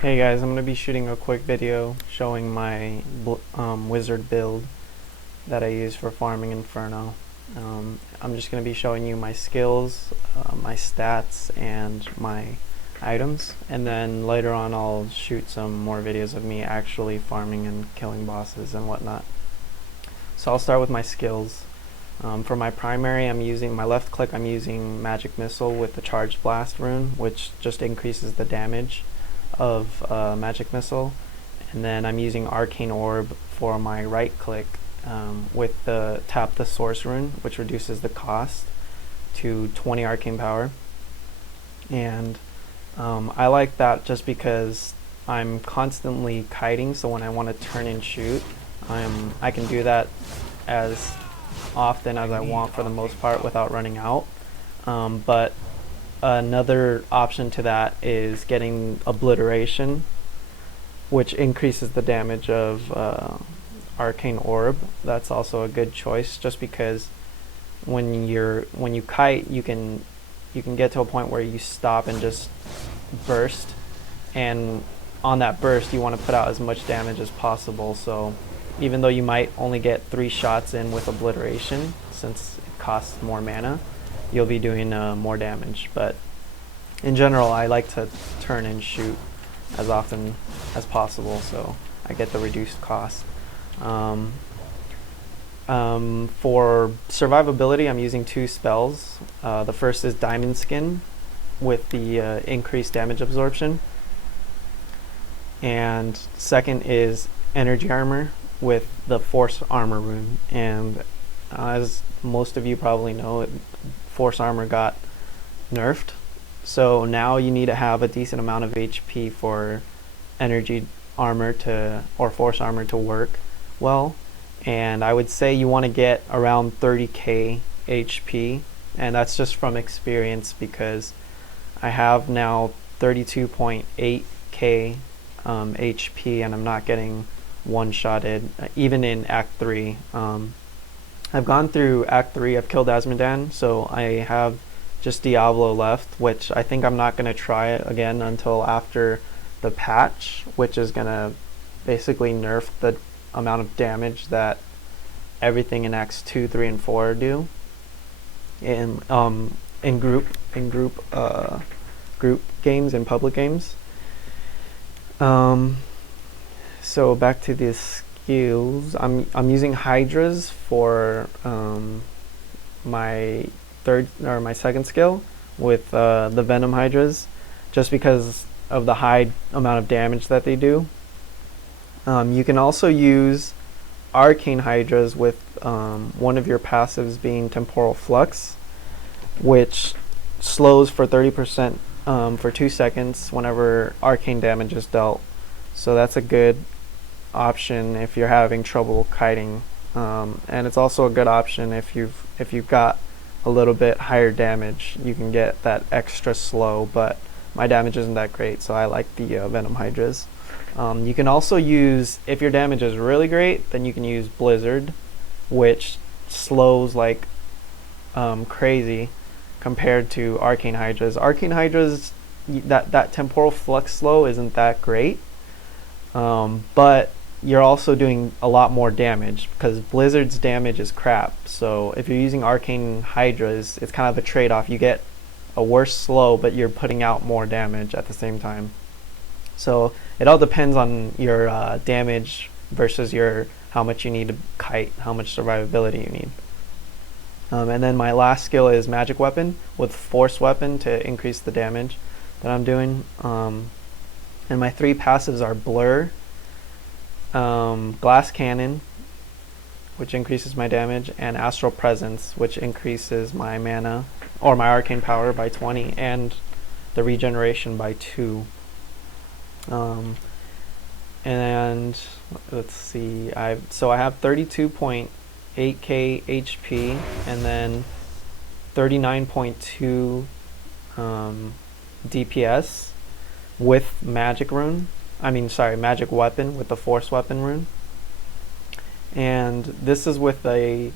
Hey guys, I'm going to be shooting a quick video showing my wizard build that I use for farming Inferno. I'm just going to be showing you my skills, my stats, and my items, and then later on I'll shoot some more videos of me actually farming and killing bosses and whatnot. So I'll start with my skills. For my primary, I'm using my left click, I'm using Magic Missile with the Charged Blast rune, which just increases the damage of Magic Missile, and then I'm using Arcane Orb for my right click with the Tap the Source rune, which reduces the cost to 20 arcane power. And I like that just because I'm constantly kiting, so when I want to turn and shoot, I can do that as often as I want for the most part without running out. But another option to that is getting Obliteration, which increases the damage of Arcane Orb. That's also a good choice, just because when you kite, you can get to a point where you stop and just burst, and on that burst you want to put out as much damage as possible. So even though you might only get 3 shots in with Obliteration, since it costs more mana, you'll be doing more damage. But in general, I like to turn and shoot as often as possible, so I get the reduced cost. For survivability, I'm using 2 spells. The first is Diamond Skin with the increased damage absorption, and second is Energy Armor with the Force Armor rune. And as most of you probably know, Force Armor got nerfed, so now you need to have a decent amount of HP for Energy Armor or Force Armor to work well, and I would say you want to get around 30k HP, and that's just from experience because I have now 32.8k HP, and I'm not getting one-shotted even in Act 3. I've gone through Act 3, I've killed Asmodan, so I have just Diablo left, which I think I'm not going to try it again until after the patch, which is going to basically nerf the amount of damage that everything in Acts 2, 3, and 4 do in group games and public games. So back to the skills. I'm using Hydras for my second skill with the Venom Hydras, just because of the high amount of damage that they do. You can also use Arcane Hydras with one of your passives being Temporal Flux, which slows for 30% for 2 seconds whenever arcane damage is dealt. So that's a good option if you're having trouble kiting, and it's also a good option if you've got a little bit higher damage. You can get that extra slow, but my damage isn't that great, so I like the Venom Hydras. You can also use, if your damage is really great, then you can use Blizzard, which slows like crazy compared to Arcane Hydras. Arcane Hydras, that Temporal Flux slow isn't that great, but you're also doing a lot more damage because Blizzard's damage is crap. So if you're using Arcane Hydras, it's kind of a trade-off. You get a worse slow, but you're putting out more damage at the same time. So it all depends on your damage versus how much you need to kite, how much survivability you need. And then my last skill is Magic Weapon with Force Weapon to increase the damage that I'm doing. And my 3 passives are Blur, Glass Cannon, which increases my damage, and Astral Presence, which increases my mana or my arcane power by 20 and the regeneration by 2. And let's see, I have 32.8k HP and then 39.2 DPS with Magic Weapon with the Force Weapon rune. And this is with a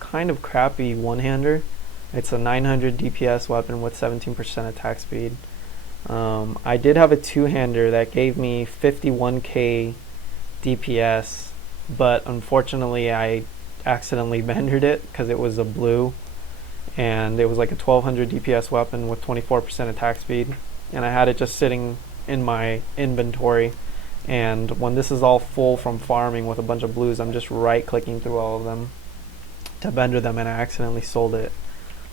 kind of crappy one-hander. It's a 900 DPS weapon with 17% attack speed. I did have a two-hander that gave me 51k DPS, but unfortunately I accidentally bendered it because it was a blue, and it was like a 1200 DPS weapon with 24% attack speed, and I had it just sitting in my inventory. And when this is all full from farming with a bunch of blues, I'm just right-clicking through all of them to bender them, and I accidentally sold it.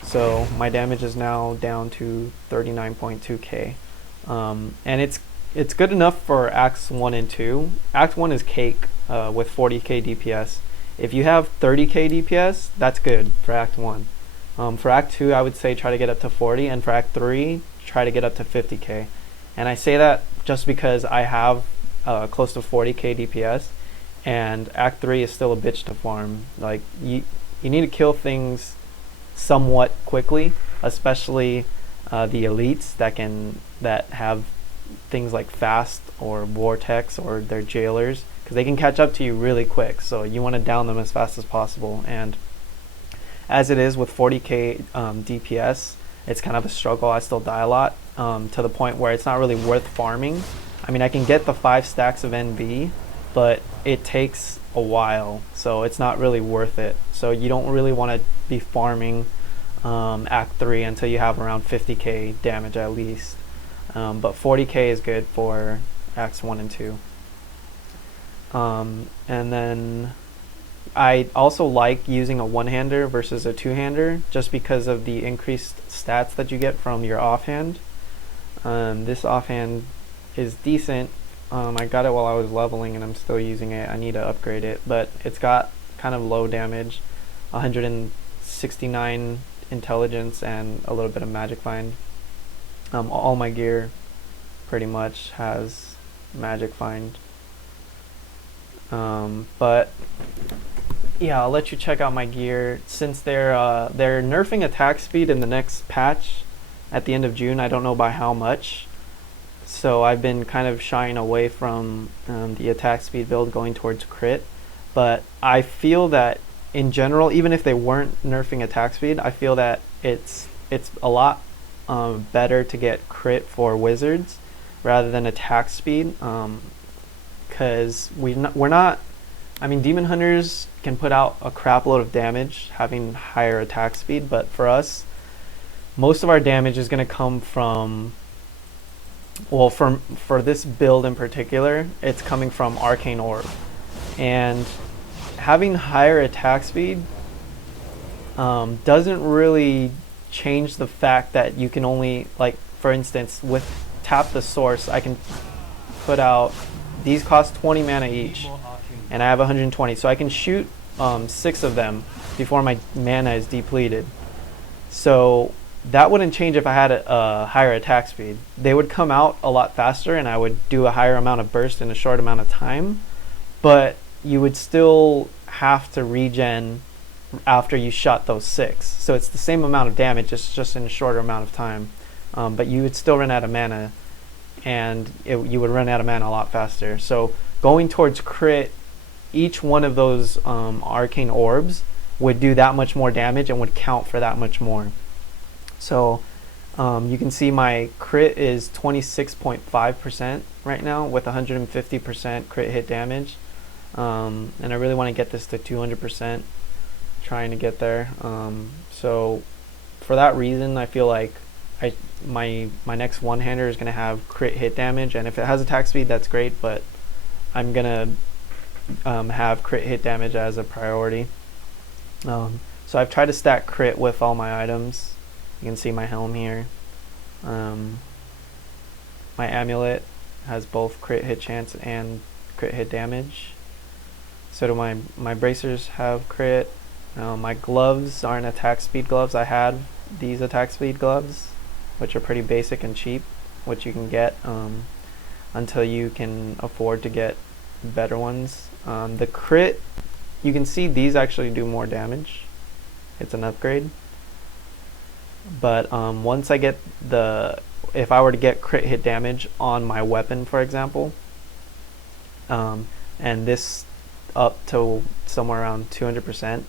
So my damage is now down to 39.2k, and it's good enough for Acts 1 and 2. Act 1 is cake with 40k DPS. If you have 30k DPS, that's good for Act 1. For Act 2, I would say try to get up to 40, and for Act 3, try to get up to 50k. And I say that just because I have close to 40k DPS, and Act 3 is still a bitch to farm. Like, you need to kill things somewhat quickly, especially the elites that have things like fast or vortex, or their jailers, because they can catch up to you really quick. So you want to down them as fast as possible. And as it is with 40k DPS, it's kind of a struggle. I still die a lot, to the point where it's not really worth farming. I mean, I can get the 5 stacks of NV, but it takes a while, so it's not really worth it. So you don't really want to be farming Act 3 until you have around 50k damage at least. But 40k is good for Acts 1 and 2. And then I also like using a one-hander versus a two-hander, just because of the increased stats that you get from your offhand. This offhand is decent. I got it while I was leveling, and I'm still using it. I need to upgrade it, but it's got kind of low damage, 169 intelligence, and a little bit of magic find. All my gear pretty much has magic find. But yeah, I'll let you check out my gear. Since they're nerfing attack speed in the next patch at the end of June, I don't know by how much. So I've been kind of shying away from the attack speed build, going towards crit. But I feel that in general, even if they weren't nerfing attack speed, I feel that it's a lot better to get crit for wizards rather than attack speed, because we're not. I mean, demon hunters can put out a crap load of damage having higher attack speed, but for us, most of our damage is going to come from, well, for this build in particular, it's coming from Arcane Orb. And having higher attack speed doesn't really change the fact that you can only, like, for instance, with Tap the Source, I can put out, these cost 20 mana each, and I have 120, so I can shoot 6 of them before my mana is depleted. So that wouldn't change if I had a higher attack speed. They would come out a lot faster, and I would do a higher amount of burst in a short amount of time, but you would still have to regen after you shot those 6. So it's the same amount of damage, it's just in a shorter amount of time. But you would still run out of mana, and you would run out of mana a lot faster. So going towards crit, each one of those arcane orbs would do that much more damage and would count for that much more. So you can see my crit is 26.5% right now with 150% crit hit damage. And I really want to get this to 200%, trying to get there. So for that reason, I feel like my next one-hander is going to have crit hit damage, and if it has attack speed, that's great, but I'm going to have crit hit damage as a priority. So I've tried to stack crit with all my items. You can see my helm here. My amulet has both crit hit chance and crit hit damage. So do my bracers have crit. My gloves aren't attack speed gloves. I had these attack speed gloves, which are pretty basic and cheap, which you can get until you can afford to get better ones. The crit, you can see these actually do more damage. It's an upgrade. But once I get if I were to get crit hit damage on my weapon, for example, and this up to somewhere around 200%,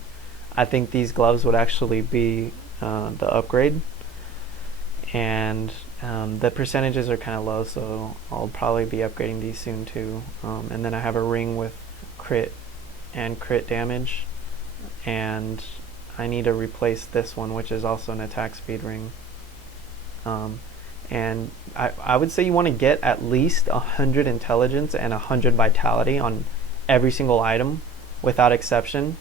I think these gloves would actually be the upgrade. And The percentages are kind of low, so I'll probably be upgrading these soon too. And then I have a ring with crit and crit damage, and I need to replace this one, which is also an attack speed ring. And I would say you want to get at least 100 intelligence and 100 vitality on every single item without exception.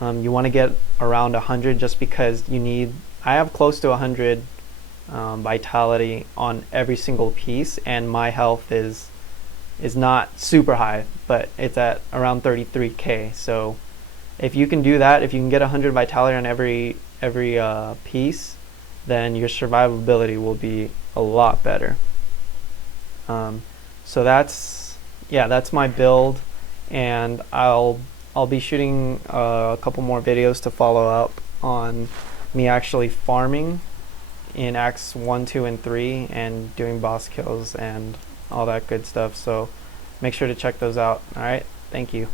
You want to get around 100 just because you need, I have close to 100 vitality on every single piece, and my health is not super high, but it's at around 33k. So if you can do that, if you can get 100 vitality on every piece, then your survivability will be a lot better. So that's my build, and I'll be shooting a couple more videos to follow up on me actually farming in Acts 1, 2, and 3 and doing boss kills and all that good stuff. So make sure to check those out. Alright, thank you.